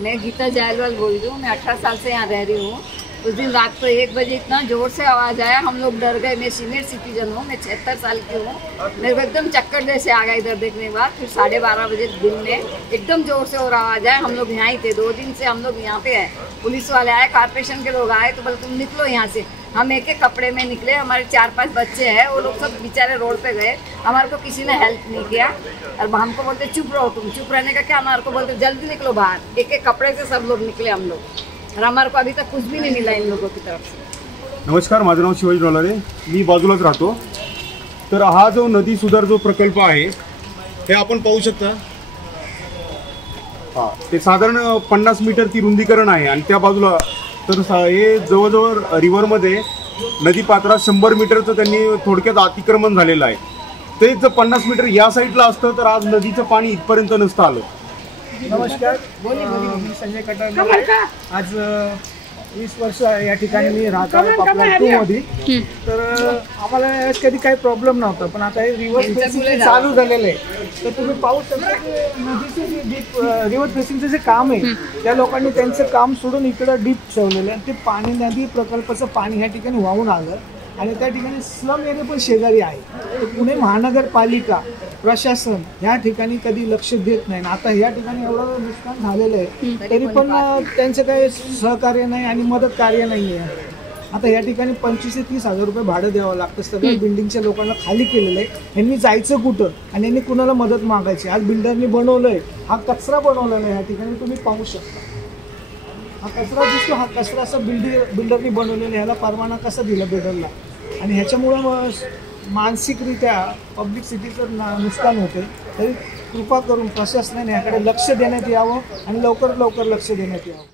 मैं गीता जायलवाल बोल रही हूँ। मैं 18 साल से यहाँ रह रही हूँ। उस दिन रात को 1 बजे इतना जोर से आवाज़ आया, हम लोग डर गए। मैं सीनियर सिटीजन हूँ, मैं 76 साल की हूँ। मेरे को एकदम चक्कर जैसे आ गया इधर देखने के बाद। फिर 12:30 बजे दिन में एकदम जोर से और आवाज़ आया। हम लोग यहाँ ही थे, 2 दिन से हम लोग यहाँ पे हैं। पुलिस वाले आए, कॉर्पोरेशन के लोग आए तो बोले तुम निकलो यहाँ से। हम एक एक कपड़े में निकले। हमारे 4-5 बच्चे हैं, वो लोग सब बेचारे रोड पे गए। हमारे को किसी ने हेल्प नहीं किया और हमको बोलते चुप रहो तुम। चुप रहने का क्या, हमारे को बोलते जल्दी निकलो बाहर। एक एक कपड़े से सब लोग निकले हम लोग, और हमारे को अभी तक कुछ भी नहीं मिला इन लोगों की तरफ से। नमस्कार, माझं नाव शिवाजी डोलारे, मी बाजूलाच राहतो। तर हा जो नदी सुधार जो प्रकल्प आहे हे आपण पाहू शकता। हां, ते साधारण 50 मीटर ती रुंदीकरण आहे आणि त्या बाजूला तर हे जवळजवळ रिव्हरमध्ये नदी पात्रात 100 मीटरचं त्यांनी थोडक्यात अतिक्रमण झालेलं आहे। तेच जर 50 मीटर या साईडला असतं तर आज नदीचं पाणी इथपर्यंत नसतं आलं। नमस्कार, मी संजय कटारे। आज 20 वर्ष या ठिकाणी मी राहतो पॉप्युलर 2 मध्ये। तर आम्हाला यावेळेस कधी काही प्रॉब्लेम नव्हता, पण आता हे रिव्हर्स फेसिंग चालू झालेलं आहे। तर तुम्ही पाहू शकता की नदीचे जे डीप रिव्हर्स फेसिंगचं जे काम आहे त्या लोकांनी त्यांचं काम सोडून इकडं डीप ठेवलेलं आहे। ते पाणी नदी प्रकल्पाचं पाणी ह्या ठिकाणी वाहून आलं आणि त्या ठिकाणी स्लम एरिया पण शेजारी आहे। पुणे महानगरपालिका प्रशासन या ठिकाणी कधी लक्ष देत नाही। आता या ठिकाणी एवढं नुकसान झालेलं आहे तरी पण त्यांचं काही सहकार्य नाही आणि मदत कार्य नाही आहे। आता या ठिकाणी 25 ते 30 हजार रुपये भाडं द्यावं लागतं। सगळ्या बिल्डिंगच्या लोकांना खाली केलेलं आहे। यांनी जायचं कुठं आणि यांनी कुणाला मदत मागायची? आज बिल्डरनी बनवलंय, हा कचरा बनवलेला आहे। या ठिकाणी तुम्ही पाहू शकता, हा कचरा दिसतो, हा कचरा असं बिल्डरनी बनवलेला, ह्याला परवाना कसा दिला बिल्डरला? आणि ह्याच्यामुळं मानसिकरित्या पब्लिक सिटीचं नुकसान होते। तरी कृपा करून प्रशासनाने याकडे लक्ष देण्यात यावं आणि लवकर लक्ष देण्यात यावं।